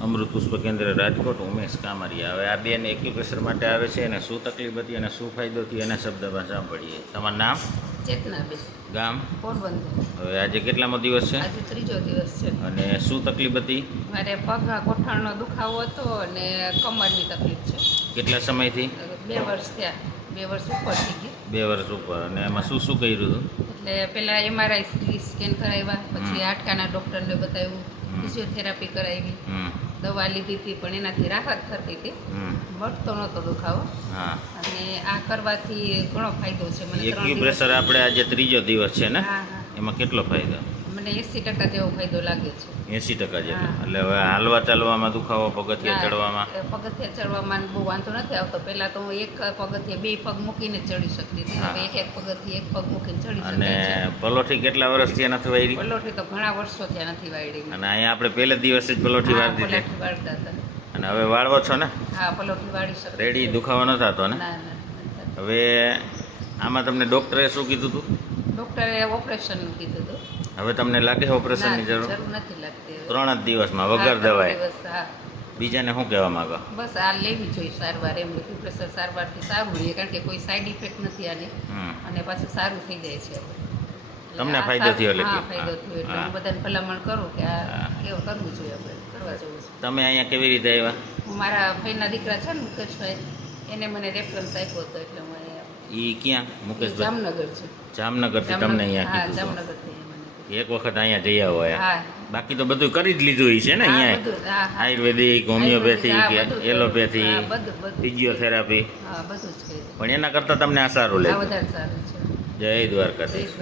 અમૃત પુષ્પ કેન્દ્ર રાજકોટ ઉમેશ કામરિયા. હવે આ બેન એક્યુપ્રેશર માટે આવે છે અને શું તકલીફ હતી અને શું ફાયદો થયો એના શબ્દમાં સાંભળીએ. તમારું નામ? ચેતનાબેન. ગામ? પોરબંદર. હવે આજે કેટલામો દિવસ છે? આજે ત્રીજો દિવસ છે. અને શું તકલીફ હતી? મારે પગ કોઠણનો દુખાવો હતો અને કમરની તકલીફ છે. કેટલા સમયથી? બે વર્ષ થયા. બે વર્ષ ઉપર થઈ ગયું બે વર્ષ ઉપર. અને એમાં શું શું કર્યું હતું? એટલે પહેલાં એમઆરઆઈ સ્કેન કરાવ્યા પછી આટકાના ડૉક્ટરને બતાવ્યું. ફિઝિયોથેરાપી કરાવી. દવા લીધી હતી પણ એનાથી રાહત થતી હતી. વધતો નહોતો દુખાવો. અને આ કરવાથી ઘણો ફાયદો છે. મને એક્યુપ્રેશર આપણે આજે ત્રીજો દિવસ છે ને? એમાં કેટલો ફાયદો? મને એંસી ટકા જેવો ફાયદો લાગે છે. એંસી ટકા જેટલો. એટલે હવે હાલવા ચાલવામાં દુખાવો પગથિયા ચડવામાં? પગથિયા ચડવામાં બહુ વાંધો નથી આવતો. પહેલા તો હું એક પગથિયે બે પગ મૂકીને ચડી શકતી હતી. હવે એક એક પગથિયે એક પગ મૂકીને ચડી અને પલોઠી કેટલા વર્ષથી નથી વાયરી? પલોઠી તો ઘણા વર્ષો ત્યાં નથી વાળી અને અહીંયા આપણે પહેલે દિવસે જ પલોઠી હા, વાળી વાળતા હતા. અને હવે વાળવો છો ને? હા પલોઠી વાળી શકતી રેડી? દુખાવો ન થતો ને? હવે આમાં તમને ડૉક્ટરે શું કીધું હતું ડૉક્ટરે ઓપરેશનનું કીધું હતું. હવે તમને લાગે છે ઓપરેશનની જરૂર? નથી લાગતી ત્રણ જ દિવસમાં વગર દવાએ. બીજાને શું કહેવા માંગો? બસ આ લેવી જોઈએ સારવાર એમ પ્રેશર સારવારથી સારું રહે કારણ કે કોઈ સાઈડ ઇફેક્ટ નથી આની. અને પાછું સારું થઈ જાય છે તમને ફાયદો થયો એટલે ફાયદો થયો એટલે હું. બધાને ભલામણ કરું કે આ. કેવું કરવું જોઈએ આપણે કરવા જવું છે. તમે અહીંયા કેવી રીતે આવ્યા? હું મારા ભાઈના દીકરા છે ને મુકેશભાઈ એને મને રેફરન્સ આપ્યો હતો એટલે હું અહીંયા એ ક્યાં? મુકેશ મુકેશભાઈ જામનગર છે. જામનગરથી તમને અહીંયા કીધું જામનગરથી મને એક વખત અહીંયા જઈ આવો બાકી તો બધું કરી જ લીધું છે ને અહીંયા. Ayurvedic homeopathy allopathy physiotherapy. પણ એના કરતાં તમને આ સારું છે. જય દ્વારકાધીશ.